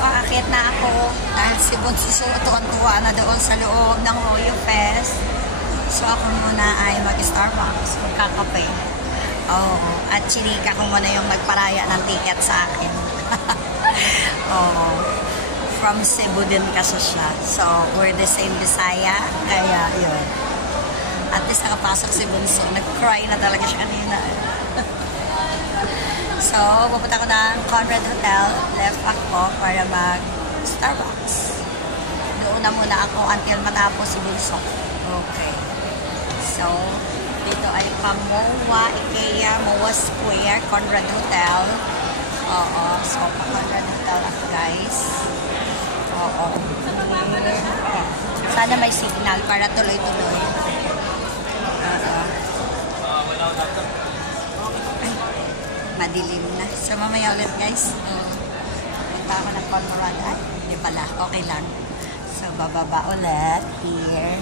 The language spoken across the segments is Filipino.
Aakit na ako dahil si Bunso tuwan-tuwa na doon sa loob ng Hoyo Fest. So ako muna ay mag-Starbucks, magkakape. Oh, at chinika ko muna yung nagparaya ng ticket sa akin. Oh, from Cebu din kasi siya. So we're the same Bisaya, kaya yun. At least nakapasok si Bunso. Nag-cry na talaga siya kanina. So, pupunta ko ng Conrad Hotel. Left ako para mag-Starbucks. Doon na muna ako until matapos si Bunso. Okay. So, dito ay pa-MOA, IKEA, MOA Square, Conrad Hotel. Oo. So, pa-Conrad Hotel ako, guys. Oo. Sana may signal para tuloy-tuloy. Madilim na. So, mamaya ulit, guys. Punta ako ng Conrad. Ay, hindi pala. Okay lang. So, bababa ulit. Here.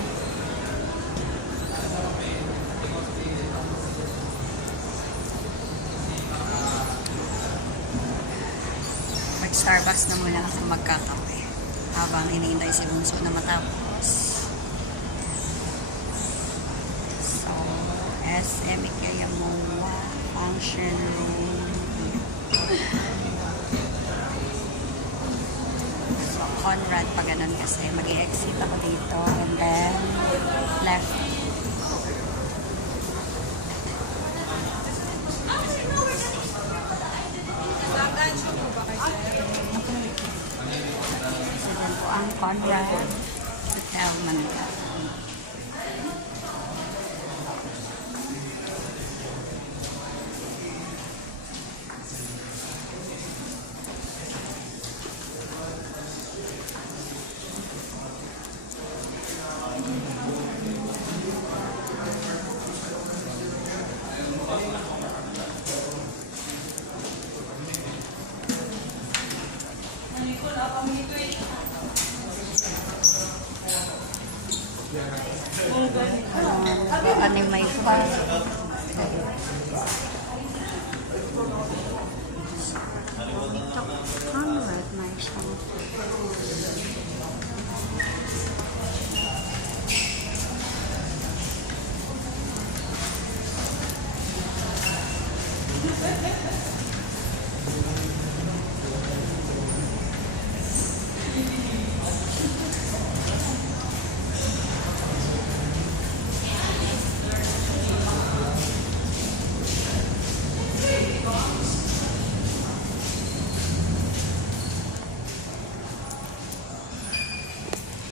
Mag-Starbucks na muna ako magkakape. Habang iniintay si Bunso na matapos. So, SM Ikea MOA Function Room. So, Conrad pa ganun kasi. Mag-i-exit ako dito and then left. So, dyan po ang Conrad Hotel Manila. Anime pa.